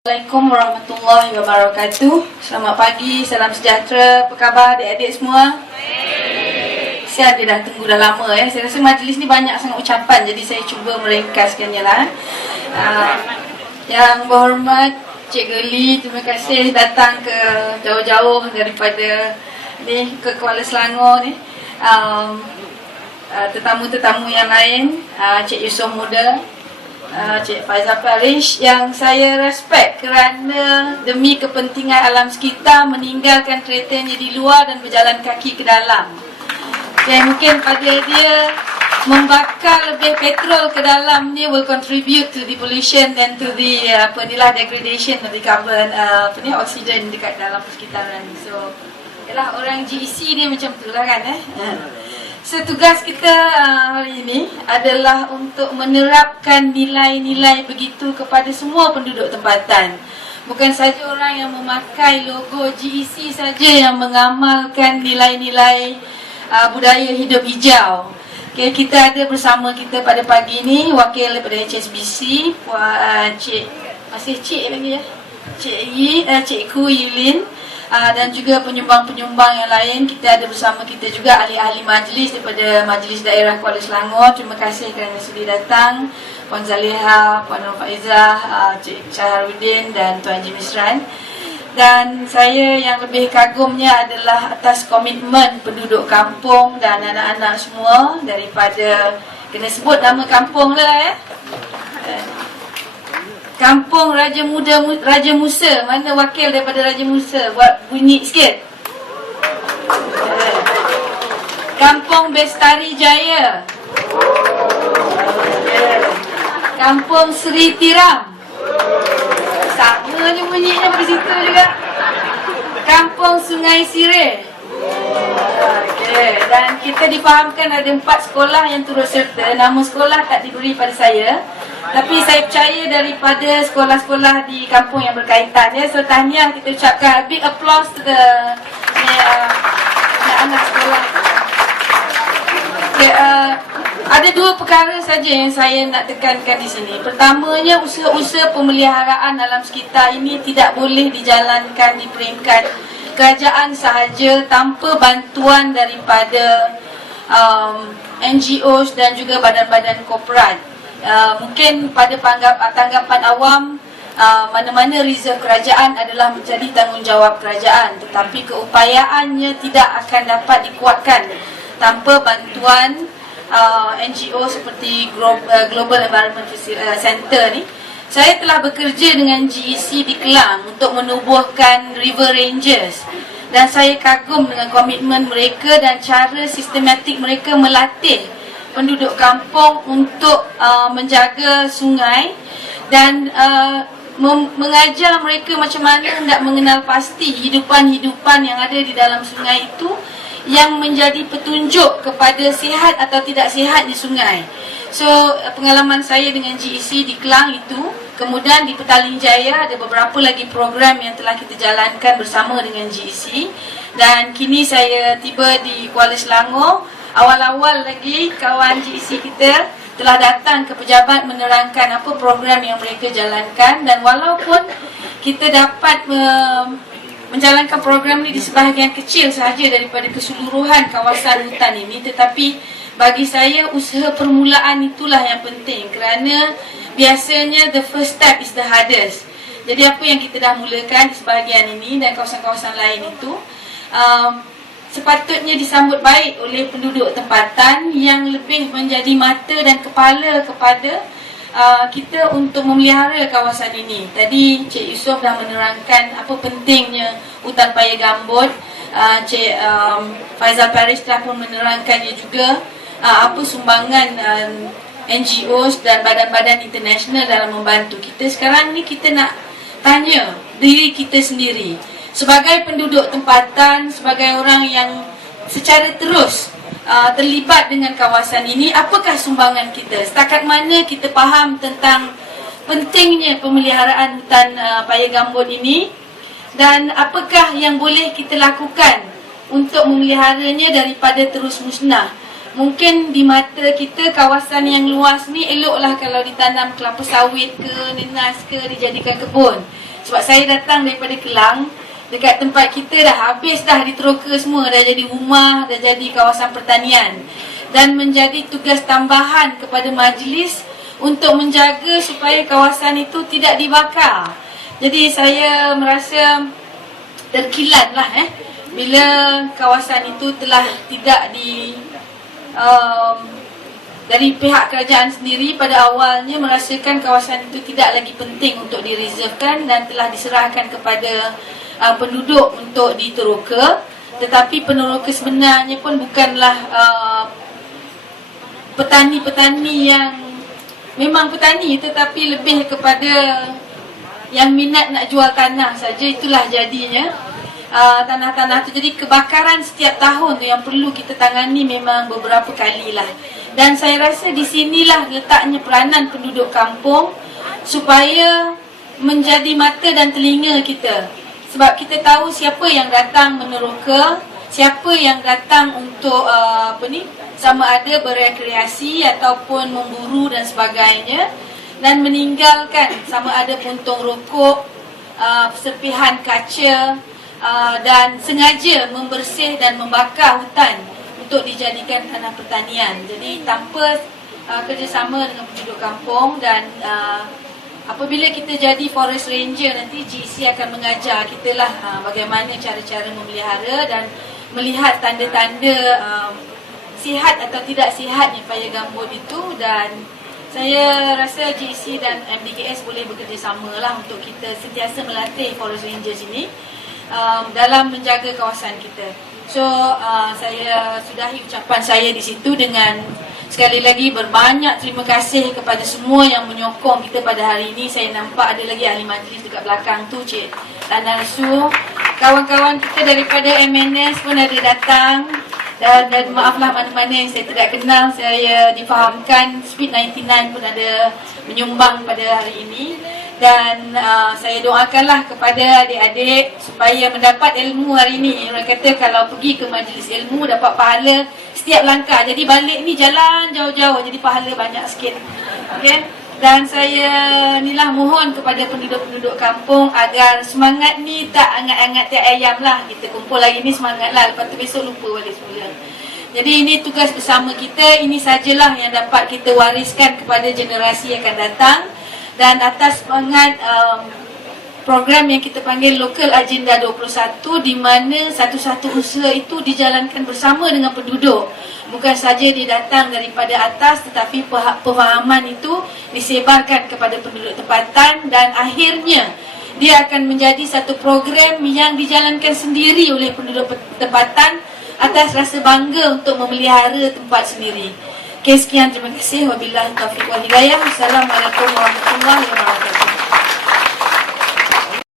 Assalamualaikum warahmatullahi wabarakatuh. Selamat pagi, salam sejahtera. Apa khabar adik-adik semua? Saya dah tunggu dah lama ya. Saya rasa majlis ni banyak sangat ucapan, jadi saya cuba meringkaskannya lah. Yang berhormat Cik Geli, terima kasih datang ke jauh-jauh daripada ni ke Kuala Selangor ni. Tetamu-tetamu yang lain, Cik Yusof Muda, Cik Faizal Parish yang saya respect kerana demi kepentingan alam sekitar meninggalkan keretanya di luar dan berjalan kaki ke dalam. Okay, mungkin pada dia membakar lebih petrol ke dalam ni will contribute to the pollution and to the degradation of the carbon oksigen dekat dalam persekitaran. So, yalah, orang GEC ni macam tu lah kan So, tugas kita hari ini adalah untuk menerapkan nilai-nilai begitu kepada semua penduduk tempatan. Bukan saja orang yang memakai logo GEC saja yang mengamalkan nilai-nilai budaya hidup hijau. Okay, kita ada bersama kita pada pagi ini wakil daripada HSBC, Cik lagi ya? Cikgu Yulin. Dan juga penyumbang-penyumbang yang lain. Kita ada bersama kita juga ahli-ahli majlis daripada Majlis Daerah Kuala Selangor. Terima kasih kerana sudi datang, Puan Zaliha, Puan Nur Faizah, Cik Syaharudin dan Tuan Haji Misran. Dan saya yang lebih kagumnya adalah atas komitmen penduduk kampung dan anak-anak semua daripada, kena sebut nama kampung lah Kampung Raja Musa. Mana wakil daripada Raja Musa? Buat bunyi sikit. Kampung Bestari Jaya. Kampung Seri Tiram. Sama je bunyinya pada situ juga. Kampung Sungai Sireh. Okay. Dan kita difahamkan ada 4 sekolah yang turut serta. Nama sekolah tak diberi pada saya, tapi saya percaya daripada sekolah-sekolah di kampung yang berkaitan So tahniah kita ucapkan, big applause to the anak-anak sekolah. Okay, ada 2 perkara saja yang saya nak tekankan di sini. Pertamanya, usaha-usaha pemeliharaan alam sekitar ini tidak boleh dijalankan di peringkat kerajaan sahaja tanpa bantuan daripada NGOs dan juga badan-badan korporat. Mungkin pada tanggapan awam, mana-mana reserve kerajaan adalah menjadi tanggungjawab kerajaan, tetapi keupayaannya tidak akan dapat dikuatkan tanpa bantuan NGO seperti Global Environment Center ni. Saya telah bekerja dengan GEC di Kelang untuk menubuhkan River Rangers, dan saya kagum dengan komitmen mereka dan cara sistematik mereka melatih penduduk kampung untuk menjaga sungai dan mengajar mereka macam mana nak mengenal pasti hidupan-hidupan yang ada di dalam sungai itu, yang menjadi petunjuk kepada sihat atau tidak sihat di sungai. So, pengalaman saya dengan GEC di Kelang itu, kemudian di Petaling Jaya ada beberapa lagi program yang telah kita jalankan bersama dengan GEC, dan kini saya tiba di Kuala Selangor. Awal-awal lagi kawan GEC kita telah datang ke pejabat menerangkan apa program yang mereka jalankan, dan walaupun kita dapat menjalankan program ini di sebahagian kecil sahaja daripada keseluruhan kawasan hutan ini, tetapi bagi saya usaha permulaan itulah yang penting, kerana biasanya the first step is the hardest. Jadi apa yang kita dah mulakan di sebahagian ini dan kawasan-kawasan lain itu sepatutnya disambut baik oleh penduduk tempatan yang lebih menjadi mata dan kepala kepada kita untuk memelihara kawasan ini. Tadi Cik Yusof dah menerangkan apa pentingnya hutan paya gambut. Cik Faizal Parish telah pun menerangkannya juga, apa sumbangan NGOs dan badan-badan international dalam membantu kita. Sekarang ni kita nak tanya diri kita sendiri sebagai penduduk tempatan, sebagai orang yang secara terus terlibat dengan kawasan ini, apakah sumbangan kita? Setakat mana kita faham tentang pentingnya pemeliharaan hutan paya gambut ini, dan apakah yang boleh kita lakukan untuk memeliharanya daripada terus musnah? mungkin di mata kita kawasan yang luas ni eloklah kalau ditanam kelapa sawit ke, nenas ke, dijadikan kebun. Sebab saya datang daripada Kelang, dekat tempat kita dah habis dah diteroka semua, dah jadi rumah, dah jadi kawasan pertanian. Dan menjadi tugas tambahan kepada majlis untuk menjaga supaya kawasan itu tidak dibakar. Jadi saya merasa terkilan lah bila kawasan itu telah tidak dari pihak kerajaan sendiri pada awalnya merasakan kawasan itu tidak lagi penting untuk direservekan dan telah diserahkan kepada penduduk untuk diteroka. Tetapi peneroka sebenarnya pun bukanlah petani-petani yang memang petani, tetapi lebih kepada yang minat nak jual tanah saja. Itulah jadinya tanah-tanah tu. Jadi kebakaran setiap tahun tu yang perlu kita tangani memang beberapa kali lah. Dan saya rasa di sinilah letaknya peranan penduduk kampung supaya menjadi mata dan telinga kita. Sebab kita tahu siapa yang datang meneroka, siapa yang datang untuk sama ada berekreasi ataupun memburu dan sebagainya, dan meninggalkan sama ada puntung rokok, serpihan kaca, dan sengaja membersih dan membakar hutan untuk dijadikan tanah pertanian. Jadi tanpa kerjasama dengan penduduk kampung dan apabila kita jadi forest ranger nanti, GEC akan mengajar kita lah bagaimana cara-cara memelihara dan melihat tanda-tanda sihat atau tidak sihatnya paya gambut itu. Dan saya rasa GEC dan MDKS boleh bekerjasama lah untuk kita sentiasa melatih forest rangers ini dalam menjaga kawasan kita. So saya sudahi ucapan saya di situ dengan sekali lagi berbanyak terima kasih kepada semua yang menyokong kita pada hari ini. Saya nampak ada lagi ahli majlis dekat belakang tu, Cik Tana Su. Kawan-kawan kita daripada MNS pun ada datang. Dan maaflah mana-mana yang saya tidak kenal, saya difahamkan Speed 99 pun ada menyumbang pada hari ini. Dan saya doakanlah kepada adik-adik supaya mendapat ilmu hari ini. Orang kata kalau pergi ke majlis ilmu dapat pahala setiap langkah. Jadi balik ni jalan jauh-jauh, jadi pahala banyak sikit. Okay? Dan saya inilah mohon kepada penduduk-penduduk kampung agar semangat ni tak angat-angat tiap ayam lah. Kita kumpul hari ni semangat lah, lepas tu besok lupa balik semula. Jadi ini tugas bersama kita, ini sajalah yang dapat kita wariskan kepada generasi yang akan datang. Dan atas semangat program yang kita panggil Local Agenda 21, di mana satu-satu usaha itu dijalankan bersama dengan penduduk. Bukan saja dia datang daripada atas, tetapi pemahaman itu disebarkan kepada penduduk tempatan dan akhirnya dia akan menjadi satu program yang dijalankan sendiri oleh penduduk tempatan atas rasa bangga untuk memelihara tempat sendiri. Okay, sekian, terima kasih. Wabillahi taufiq wal hidayah. Assalamualaikum warahmatullahi wabarakatuh.